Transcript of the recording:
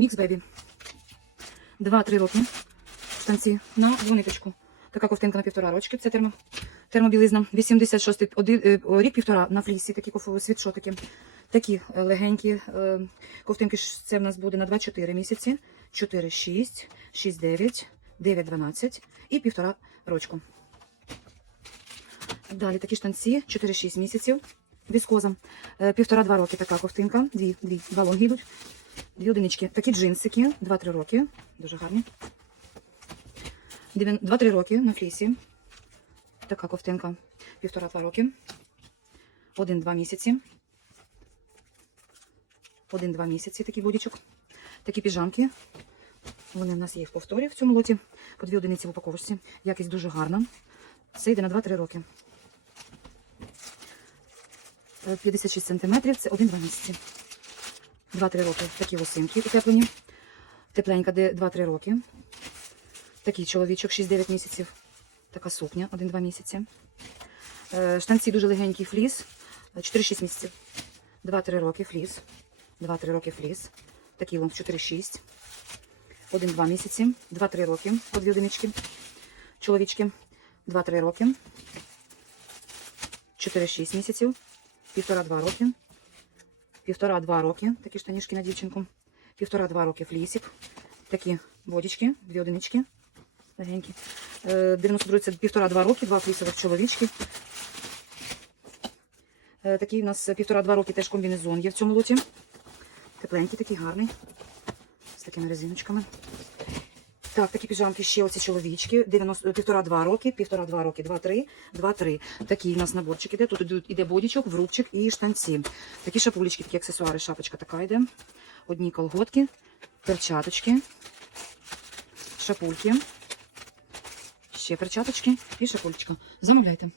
Мікс Бебі. 2-3 роки. Штанці на двониточку. Така ковтинка на півтора рочки. Це термо, термобілизна. 86 один, е, рік півтора на флісі, такі світшотики. Такі е, легенькі е, ковтинки. Це в нас буде на 2-4 місяці. 4-6, 6-9, 9-12 і півтора рочку. Далі такі штанці 4-6 місяців. Віскоза. Півтора-два роки така ковтинка. Дві, дві, два йдуть. Дві одинички. Такі джинсики. 2-3 роки. Дуже гарні. 2-3 роки на флісі. Така ковтинка. Півтора-два роки. Один-два місяці. Один-два місяці такий будічок. Такі піжамки. Вони в нас є в повторі в цьому лоті. По дві одиниці в упаковочці. Якість дуже гарна. Це йде на 2-3 роки. Е, 56 сантиметрів, це 1-2 місяці. 2-3 роки такі лосинки утеплені. Тепленька, де 2-3 роки. Такий чоловічок, 6-9 місяців. Така сукня, 1-2 місяці. Е, Штанці дуже легенький фліс. е, 4-6 місяців. 2-3 роки фліс. 2-3 роки фліс. Такий лонг 4-6. 1-2 місяці. 2-3 роки. По дві одинички. Чоловічки. 2-3 роки. 4-6 місяців. Півтора-два роки. Півтора-два роки. Такі штанішки на дівчинку. Півтора-два роки флісик. Такі водічки, дві одинички. Легенькі. Е, 92 це півтора-два роки, два флісових чоловічки. Е, Такий у нас півтора-два роки теж комбінезон є в цьому лоті. Тепленький, такий гарний. З такими резиночками. Так, такі піжамки ще оці чоловічки. 90, півтора-два роки, півтора-два роки, два-три, два-три. Такий у нас наборчик іде. Тут іде- бодічок, врубчик і штанці. Такі шапулечки, такі аксесуари, шапочка така йде. Одні колготки, перчаточки, шапульки, ще перчаточки і шапульчика. Замовляйте.